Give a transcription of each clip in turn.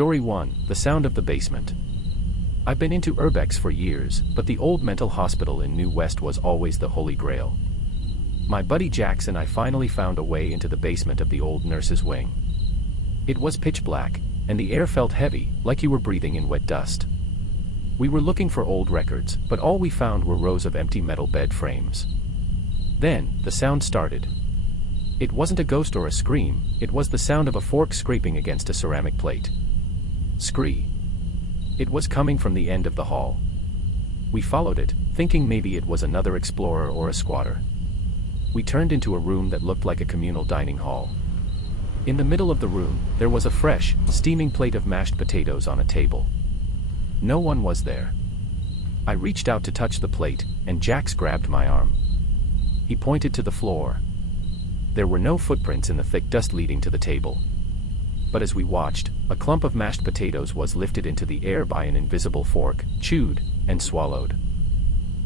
Story 1, The Sound of the Basement. I've been into urbex for years, but the old mental hospital in New West was always the holy grail. My buddy Jax and I finally found a way into the basement of the old nurse's wing. It was pitch black, and the air felt heavy, like you were breathing in wet dust. We were looking for old records, but all we found were rows of empty metal bed frames. Then, the sound started. It wasn't a ghost or a scream, it was the sound of a fork scraping against a ceramic plate. Scree. It was coming from the end of the hall. We followed it, thinking maybe it was another explorer or a squatter. We turned into a room that looked like a communal dining hall. In the middle of the room, there was a fresh, steaming plate of mashed potatoes on a table. No one was there. I reached out to touch the plate, and Jax grabbed my arm. He pointed to the floor. There were no footprints in the thick dust leading to the table. But as we watched, a clump of mashed potatoes was lifted into the air by an invisible fork, chewed, and swallowed.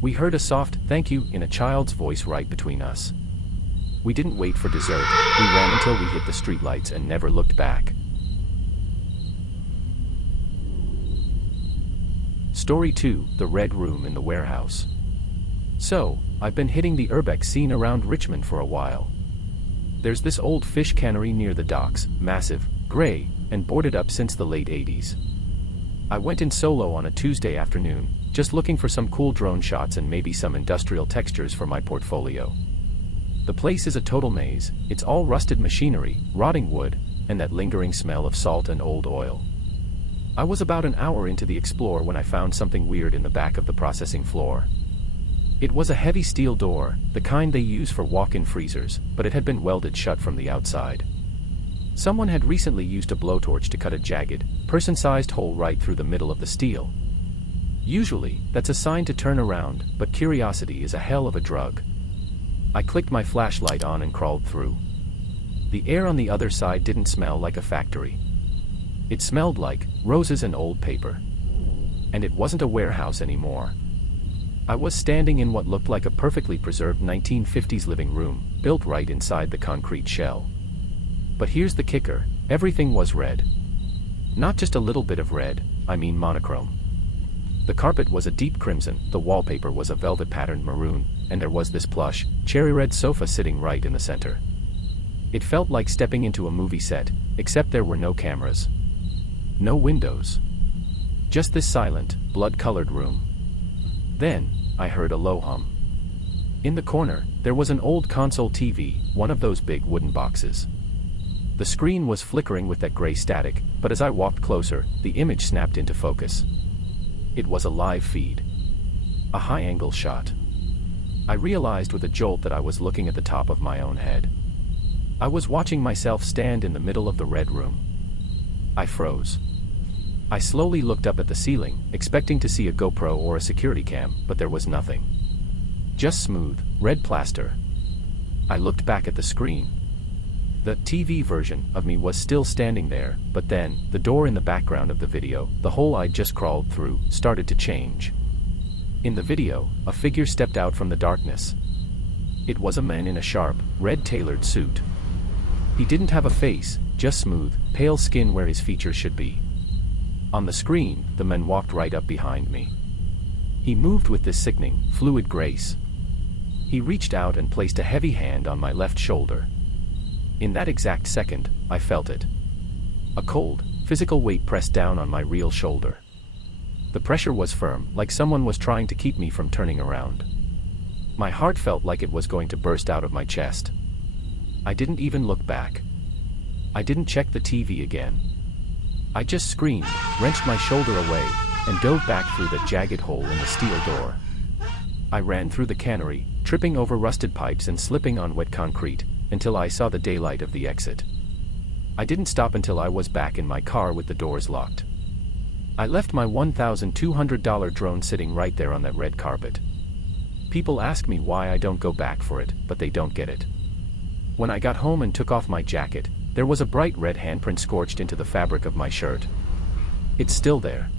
We heard a soft "thank you" in a child's voice right between us. We didn't wait for dessert, we ran until we hit the streetlights and never looked back. Story 2, The Red Room in the Warehouse. So, I've been hitting the urbex scene around Richmond for a while. There's this old fish cannery near the docks, massive, gray, and boarded up since the late 80s. I went in solo on a Tuesday afternoon, just looking for some cool drone shots and maybe some industrial textures for my portfolio. The place is a total maze, it's all rusted machinery, rotting wood, and that lingering smell of salt and old oil. I was about an hour into the explore when I found something weird in the back of the processing floor. It was a heavy steel door, the kind they use for walk-in freezers, but it had been welded shut from the outside. Someone had recently used a blowtorch to cut a jagged, person-sized hole right through the middle of the steel. Usually, that's a sign to turn around, but curiosity is a hell of a drug. I clicked my flashlight on and crawled through. The air on the other side didn't smell like a factory. It smelled like roses and old paper. And it wasn't a warehouse anymore. I was standing in what looked like a perfectly preserved 1950s living room, built right inside the concrete shell. But here's the kicker, everything was red. Not just a little bit of red, I mean monochrome. The carpet was a deep crimson, the wallpaper was a velvet-patterned maroon, and there was this plush, cherry-red sofa sitting right in the center. It felt like stepping into a movie set, except there were no cameras. No windows. Just this silent, blood-colored room. Then, I heard a low hum. In the corner, there was an old console TV, one of those big wooden boxes. The screen was flickering with that gray static, but as I walked closer, the image snapped into focus. It was a live feed. A high-angle shot. I realized with a jolt that I was looking at the top of my own head. I was watching myself stand in the middle of the red room. I froze. I slowly looked up at the ceiling, expecting to see a GoPro or a security cam, but there was nothing. Just smooth, red plaster. I looked back at the screen. The TV version of me was still standing there, but then, the door in the background of the video, the hole I'd just crawled through, started to change. In the video, a figure stepped out from the darkness. It was a man in a sharp, red-tailored suit. He didn't have a face, just smooth, pale skin where his features should be. On the screen, the man walked right up behind me. He moved with this sickening, fluid grace. He reached out and placed a heavy hand on my left shoulder. In that exact second, I felt it. A cold, physical weight pressed down on my real shoulder. The pressure was firm, like someone was trying to keep me from turning around. My heart felt like it was going to burst out of my chest. I didn't even look back. I didn't check the TV again. I just screamed, wrenched my shoulder away, and dove back through the jagged hole in the steel door. I ran through the cannery, tripping over rusted pipes and slipping on wet concrete, until I saw the daylight of the exit. I didn't stop until I was back in my car with the doors locked. I left my $1,200 drone sitting right there on that red carpet. People ask me why I don't go back for it, but they don't get it. When I got home and took off my jacket, there was a bright red handprint scorched into the fabric of my shirt. It's still there.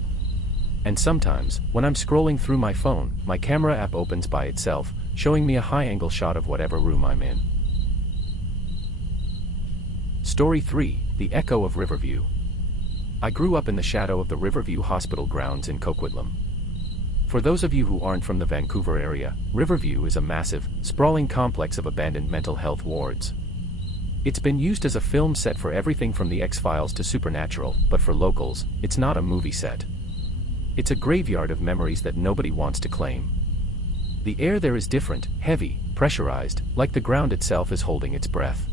And sometimes, when I'm scrolling through my phone, my camera app opens by itself, showing me a high-angle shot of whatever room I'm in. Story 3, The Echo of Riverview. I grew up in the shadow of the Riverview Hospital grounds in Coquitlam. For those of you who aren't from the Vancouver area, Riverview is a massive, sprawling complex of abandoned mental health wards. It's been used as a film set for everything from The X-Files to Supernatural, but for locals, it's not a movie set. It's a graveyard of memories that nobody wants to claim. The air there is different, heavy, pressurized, like the ground itself is holding its breath.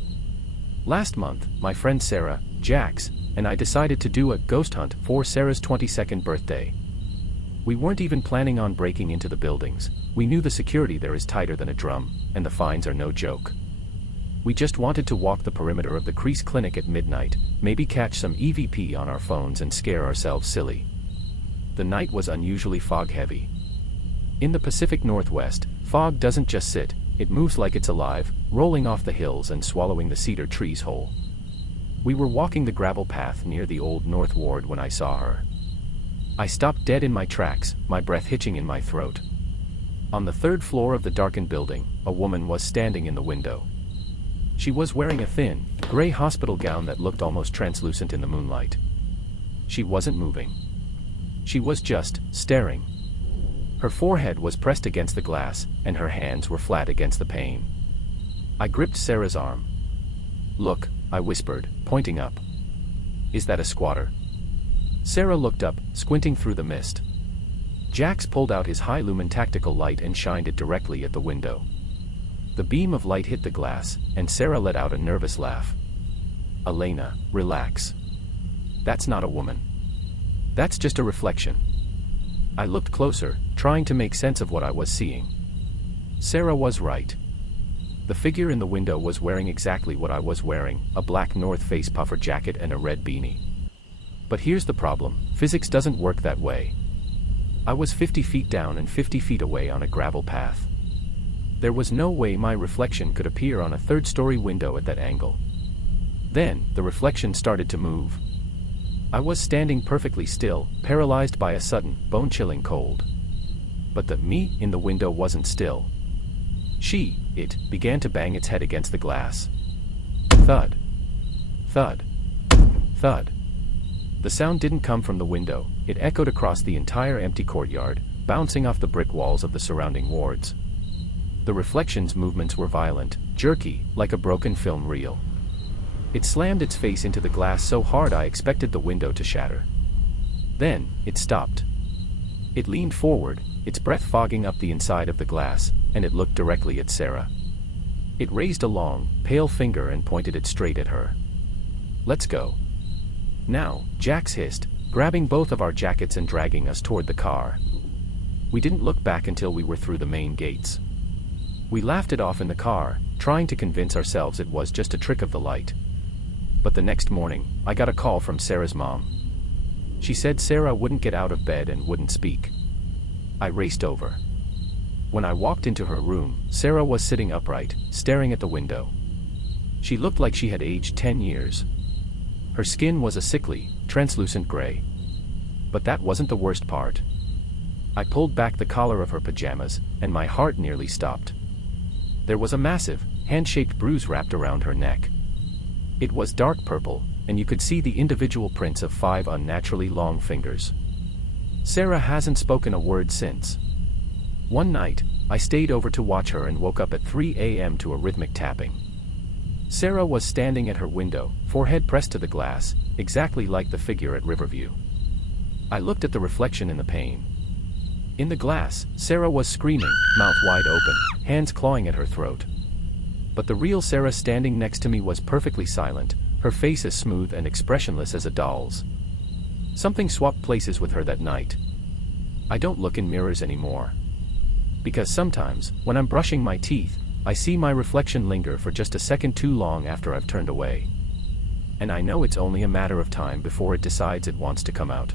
Last month, my friend Sarah, Jax, and I decided to do a ghost hunt for Sarah's 22nd birthday. We weren't even planning on breaking into the buildings. We knew the security there is tighter than a drum, and the fines are no joke. We just wanted to walk the perimeter of the Crease Clinic at midnight, maybe catch some EVP on our phones and scare ourselves silly. The night was unusually fog-heavy. In the Pacific Northwest, fog doesn't just sit, it moves like it's alive, rolling off the hills and swallowing the cedar trees whole. We were walking the gravel path near the Old North Ward when I saw her. I stopped dead in my tracks, my breath hitching in my throat. On the third floor of the darkened building, a woman was standing in the window. She was wearing a thin, gray hospital gown that looked almost translucent in the moonlight. She wasn't moving. She was just staring. Her forehead was pressed against the glass, and her hands were flat against the pane. I gripped Sarah's arm. "Look," I whispered, pointing up. "Is that a squatter?" Sarah looked up, squinting through the mist. Jax pulled out his high-lumen tactical light and shined it directly at the window. The beam of light hit the glass, and Sarah let out a nervous laugh. "Elena, relax. That's not a woman. That's just a reflection." I looked closer, trying to make sense of what I was seeing. Sarah was right. The figure in the window was wearing exactly what I was wearing, a black North Face puffer jacket and a red beanie. But here's the problem, physics doesn't work that way. I was 50 feet down and 50 feet away on a gravel path. There was no way my reflection could appear on a third-story window at that angle. Then, the reflection started to move. I was standing perfectly still, paralyzed by a sudden, bone-chilling cold. But the me in the window wasn't still. It began to bang its head against the glass. Thud. Thud. Thud. The sound didn't come from the window, it echoed across the entire empty courtyard, bouncing off the brick walls of the surrounding wards. The reflection's movements were violent, jerky, like a broken film reel. It slammed its face into the glass so hard I expected the window to shatter. Then, it stopped. It leaned forward, its breath fogging up the inside of the glass, and it looked directly at Sarah. It raised a long, pale finger and pointed it straight at her. "Let's go." "Now," Jax hissed, grabbing both of our jackets and dragging us toward the car. We didn't look back until we were through the main gates. We laughed it off in the car, trying to convince ourselves it was just a trick of the light. But the next morning, I got a call from Sarah's mom. She said Sarah wouldn't get out of bed and wouldn't speak. I raced over. When I walked into her room, Sarah was sitting upright, staring at the window. She looked like she had aged 10 years. Her skin was a sickly, translucent gray. But that wasn't the worst part. I pulled back the collar of her pajamas, and my heart nearly stopped. There was a massive, hand-shaped bruise wrapped around her neck. It was dark purple, and you could see the individual prints of 5 unnaturally long fingers. Sarah hasn't spoken a word since. One night, I stayed over to watch her and woke up at 3 a.m. to a rhythmic tapping. Sarah was standing at her window, forehead pressed to the glass, exactly like the figure at Riverview. I looked at the reflection in the pane. In the glass, Sarah was screaming, mouth wide open, hands clawing at her throat. But the real Sarah standing next to me was perfectly silent, her face as smooth and expressionless as a doll's. Something swapped places with her that night. I don't look in mirrors anymore. Because sometimes, when I'm brushing my teeth, I see my reflection linger for just a second too long after I've turned away. And I know it's only a matter of time before it decides it wants to come out.